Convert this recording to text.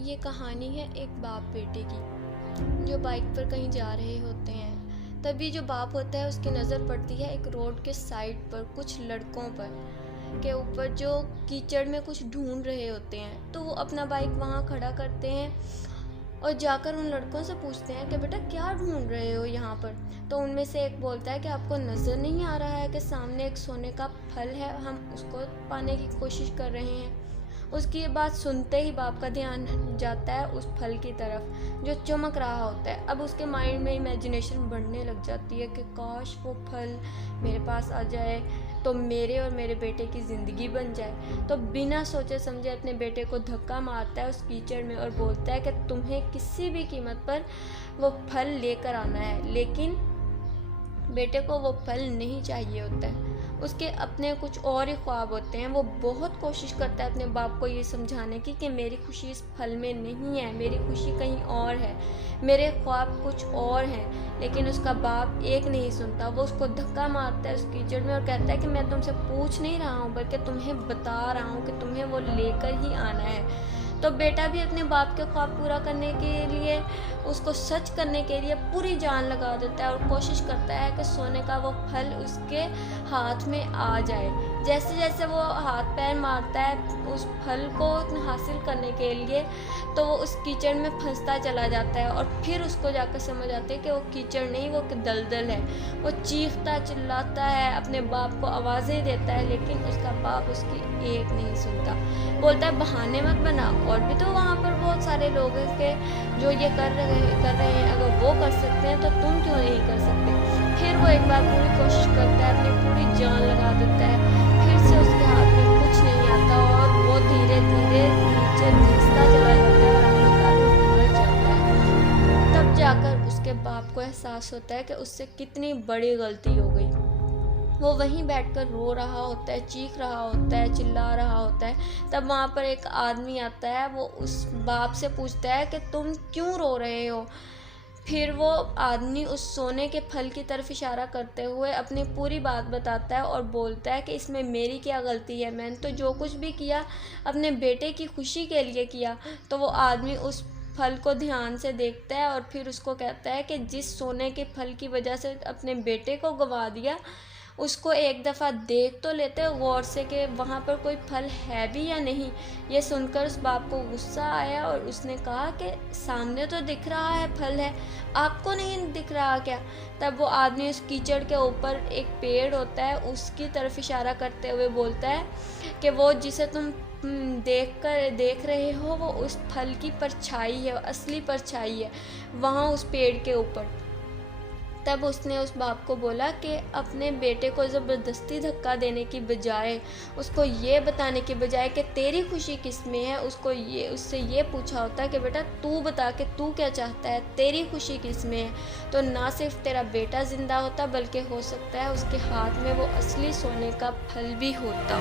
ये कहानी है एक बाप बेटे की जो बाइक पर कहीं जा रहे होते हैं। तभी जो बाप होता है उसकी नज़र पड़ती है एक रोड के साइड पर कुछ लड़कों पर के ऊपर जो कीचड़ में कुछ ढूंढ रहे होते हैं। तो वो अपना बाइक वहाँ खड़ा करते हैं और जाकर उन लड़कों से पूछते हैं कि बेटा क्या ढूंढ रहे हो यहाँ पर। तो उनमें से एक बोलता है कि आपको नज़र नहीं आ रहा है कि सामने एक सोने का फल है, हम उसको पाने की कोशिश कर रहे हैं। उसकी ये बात सुनते ही बाप का ध्यान जाता है उस फल की तरफ जो चमक रहा होता है। अब उसके माइंड में इमेजिनेशन बढ़ने लग जाती है कि काश वो फल मेरे पास आ जाए तो मेरे और मेरे बेटे की ज़िंदगी बन जाए। तो बिना सोचे समझे अपने बेटे को धक्का मारता है उस कीचड़ में और बोलता है कि तुम्हें किसी भी कीमत पर वो फल लेकर आना है। लेकिन बेटे को वो फल नहीं चाहिए होता है, उसके अपने कुछ और ही ख्वाब होते हैं। वो बहुत कोशिश करता है अपने बाप को ये समझाने की कि मेरी खुशी इस फल में नहीं है, मेरी खुशी कहीं और है, मेरे ख्वाब कुछ और हैं। लेकिन उसका बाप एक नहीं सुनता। वो उसको धक्का मारता है उस कीचड़ में और कहता है कि मैं तुमसे पूछ नहीं रहा हूँ बल्कि तुम्हें बता रहा हूँ कि तुम्हें वो लेकर ही आना है। तो बेटा भी अपने बाप के ख्वाब पूरा करने के लिए, उसको सच करने के लिए पूरी जान लगा देता है और कोशिश करता है कि सोने का वो फल उसके हाथ में आ जाए। जैसे जैसे वो हाथ पैर मारता है उस फल को हासिल करने के लिए, तो वो उस कीचड़ में फंसता चला जाता है और फिर उसको जाकर समझ आती है कि वो कीचड़ नहीं, वो दलदल है। वो चीखता चिल्लाता है, अपने बाप को आवाज़ें देता है, लेकिन उसका बाप उसकी एक नहीं सुनता। बोलता है बहाने मत बना, और भी तो वहाँ पर बहुत सारे लोग हैं कि जो ये कर रहे हैं, अगर वो कर सकते हैं तो तुम क्यों नहीं कर सकते। फिर वो एक बार पूरी कोशिश करता है, अपनी पूरी जान लगा देता है, फिर से उसके हाथ में कुछ नहीं आता और वो धीरे धीरे नीचे धंसता चला जाता है और अंधकार में उलझ जाता है। तब जाकर उसके बाप को एहसास होता है कि उससे कितनी बड़ी गलती हो गई। वो वहीं बैठकर रो रहा होता है, चीख रहा होता है, चिल्ला रहा होता है। तब वहाँ पर एक आदमी आता है, वो उस बाप से पूछता है कि तुम क्यों रो रहे हो। फिर वो आदमी उस सोने के फल की तरफ इशारा करते हुए अपनी पूरी बात बताता है और बोलता है कि इसमें मेरी क्या गलती है, मैंने तो जो कुछ भी किया अपने बेटे की खुशी के लिए किया। तो वो आदमी उस फल को ध्यान से देखता है और फिर उसको कहता है कि जिस सोने के फल की वजह से अपने बेटे को गंवा दिया, उसको एक दफ़ा देख तो लेते गौर से कि वहाँ पर कोई फल है भी या नहीं। ये सुनकर उस बाप को गुस्सा आया और उसने कहा कि सामने तो दिख रहा है फल है, आपको नहीं दिख रहा क्या। तब वो आदमी उस कीचड़ के ऊपर एक पेड़ होता है उसकी तरफ इशारा करते हुए बोलता है कि वो जिसे तुम देख रहे हो वो उस फल की परछाई है, असली परछाई है वहाँ उस पेड़ के ऊपर। तब उसने उस बाप को बोला कि अपने बेटे को ज़बरदस्ती धक्का देने की बजाय, उसको ये बताने की बजाय कि तेरी खुशी किस में है, उससे ये पूछा होता कि बेटा तू बता कि तू क्या चाहता है, तेरी खुशी किस में है। तो ना सिर्फ तेरा बेटा ज़िंदा होता बल्कि हो सकता है उसके हाथ में वो असली सोने का फल भी होता।